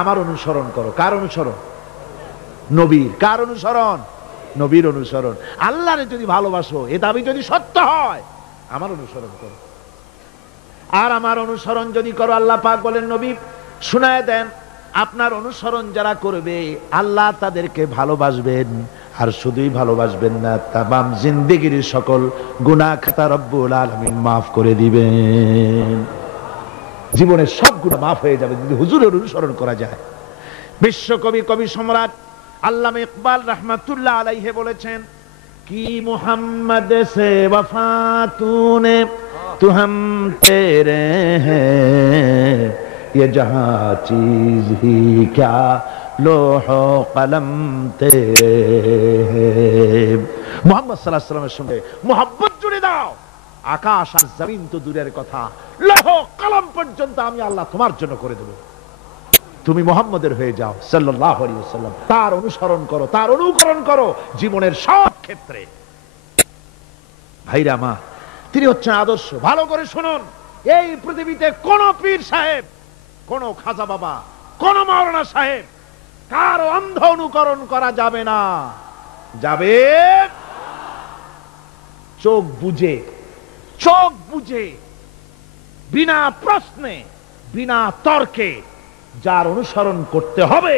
আমার অনুসরণ করো। কার অনুসরণ? নবীর। কার অনুসরণ? নবীর অনুসরণ। আল্লাহরে যদি ভালোবাসো, এ দাবি যদি সত্য হয়, আমার অনুসরণ করো। আর আমার অনুসরণ যদি করো, আল্লাহ পাক বলেন, নবী শুনায় দেন, আপনার অনুসরণ যারা করবে আল্লাহ তাদেরকে ভালোবাসবেন। আর শুধুই ভালোবাসবেন না, তামাম জিন্দেগির সকল গুনাহ খাতা রব্বুল আলামিন মাফ করে দিবেন। জীবনের সব গুনাহ মাফ হয়ে যাবে যদি হুজুরের অনুসরণ করা যায়। বিশ্বকবি, কবি সম্রাট আল্লামা ইকবাল রহমাতুল্লাহ আলাইহি বলেছেন, কি মুহাম্মদ সে वफा तूने तू हम तेरे हैं, ये जहां चीज ही क्या लोह कलम तेरे हैं। মুহাম্মদ সাল্লাল্লাহু আলাইহি ওয়াসাল্লামের সঙ্গে মুহাব্বত জুড়ে দাও। আকাশ আর জমিন তো দূরের কথা, লৌহ কলম পর্যন্ত আমি আল্লাহ তোমার জন্য করে দেব। তুমি মুহাম্মদের হয়ে যাও সাল্লাল্লাহু আলাইহি ওয়াসাল্লাম। তার অনুসরণ করো, তার অনুকরণ করো জীবনের সব ক্ষেত্রে। ভাইরা মা, তিনি হচ্ছেন আদর্শ। ভালো করে শুনুন, এই পৃথিবীতে কোন পীর সাহেব, কোন খাজা বাবা, কোন মাওলানা সাহেব, কারো অন্ধ অনুকরণ করা যাবে না। যাবে চোখ বুঝে, চোখ বুঝে, বিনা প্রশ্নে, বিনা তর্কে যার অনুসরণ করতে হবে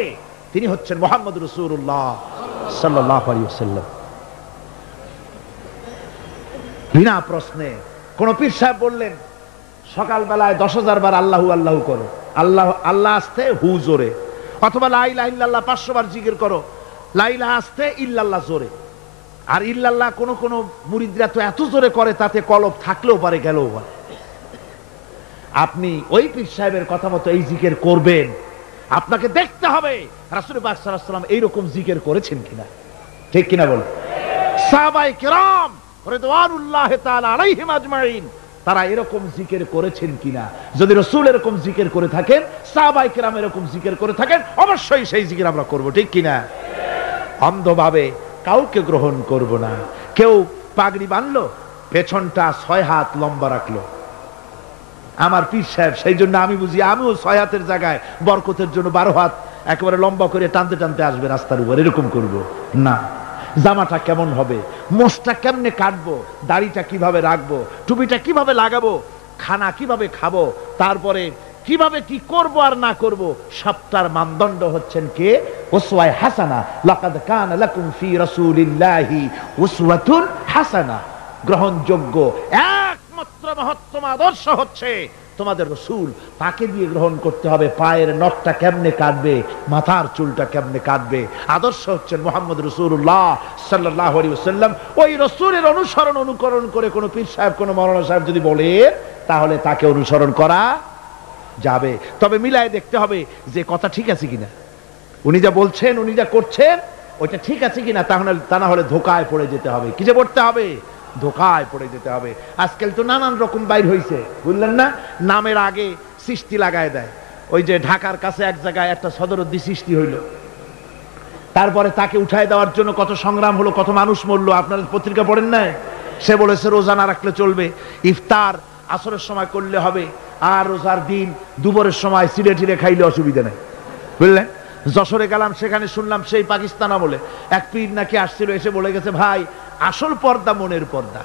তিনি হচ্ছেন মুহাম্মদ রাসূলুল্লাহ সাল্লাল্লাহু আলাইহি ওয়াসাল্লাম। বিনা প্রশ্নে। কোন পীর সাহেব বললেন সকালবেলায় 10,000 বার আল্লাহু আল্লাহু করো, আল্লাহ আল্লাহ আসতে হু জোরে, অথবা লা ইলাহা ইল্লাল্লাহ 500 বার জিকির করো, লা ইলাহা আসতে ইল্লাল্লাহ জোরে। আর ইল্লাল্লাহ কোন কোন মুরিদরা তো এত জোরে করে তাতে কলব থাকলেও পারে, গেলেও পারে। আপনি ওই পীর সাহেবের কথা মতো এই জিকির করবেন, আপনাকে দেখতে হবে রাসূল পাক সাল্লাল্লাহু আলাইহি ওয়াসাল্লাম এইরকম জিকির করেছেন কিনা। ঠিক কিনা বল? সাহাবায়ে কেরাম রিদওয়ানুল্লাহি তাআলা আলাইহিম আজমাইন তারা এরকম জিকির করেছেন কিনা। যদি রাসূল এরকম জিকির করে থাকেন, সাহাবায়ে কেরাম এরকম জিকির করে থাকেন, অবশ্যই সেই জিকির আমরা করব। ঠিক কিনা? অন্ধভাবে কাউকে গ্রহণ করব না। কেউ পাগড়ি বাঁধলো, পেছনটা 6 হাত লম্বা রাখলো, আমার পীর সাহেব, সেই জন্য আমি বুঝি আমিও 6 হাতের জায়গায় বরকতের জন্য 12 হাত একেবারে লম্বা করে টানতে টানতে আসবে রাস্তার উপর, এরকম করব না। জামাটা কেমন হবে, মোষটা কেমনে কাটবো, দাড়িটা কিভাবে রাখবো, টুপিটা কিভাবে লাগাবো, খানা কিভাবে খাবো, তারপরে কিভাবে কি করব আর না করব, সবটার মানদণ্ড হচ্ছেন কে? উসওয়ায়ে হাসানা। লাকাদ কানা লাকুম ফি রাসূলিল্লাহি উসওয়াতুন হাসানা। গ্রহণযোগ্য একমাত্র মহত্তম আদর্শ হচ্ছে তোমাদের রাসূল। তাকে দিয়ে গ্রহণ করতে হবে। পায়ের নখটা কেমনে কাটবে, মাথার চুলটা কেমনে কাটবে, আদর্শ হচ্ছেন মুহাম্মদ রাসূলুল্লাহ সাল্লাল্লাহু আলাইহি ওয়াসাল্লাম। ওই রাসূলের অনুসরণ অনুকরণ করে কোন পীর সাহেব, কোন মাওলানা সাহেব যদি বলে, তাহলে তাকে অনুসরণ করা যাবে। তবে মিলায় দেখতে হবে যে কথা ঠিক আছে কিনা, উনি যা বলছেন, উনি যা করছেন ওইটা ঠিক আছে কিনা। তাহলে তা না হলে ধোকায় পড়ে যেতে হবে। কি যে পড়তে হবে? ধোকায় পড়ে যেতে হবে। আজকাল তো নানান রকম বাইর হইছে, বুঝলেন না? নামের আগে সৃষ্টি লাগায় দেয়। ওই যে ঢাকার কাছে এক জায়গায় একটা সদরদ্দি সৃষ্টি হইল, তারপরে তাকে উঠায় দেওয়ার জন্য কত সংগ্রাম হলো, কত মানুষ মরলো। আপনারা পত্রিকা পড়েন না? সে বলেছে রোজা না রাখলে চলবে, ইফতার আসরের সময় করলে হবে, আর রোজার দিন দুপুরের সময় চিড়ে টিড়ে খাইলে অসুবিধা নেই, বুঝলেন? যশোরে গেলাম, সেখানে শুনলাম সেই পাকিস্তান আমলে এক পীর নাকি আসছিল, এসে বলে গেছে, ভাই আসল পর্দা মনের পর্দা,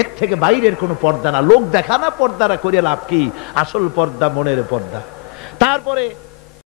এর থেকে বাইরের কোনো পর্দা না। লোক দেখা না পর্দারা করে লাভ কি? আসল পর্দা মনের পর্দা। তারপরে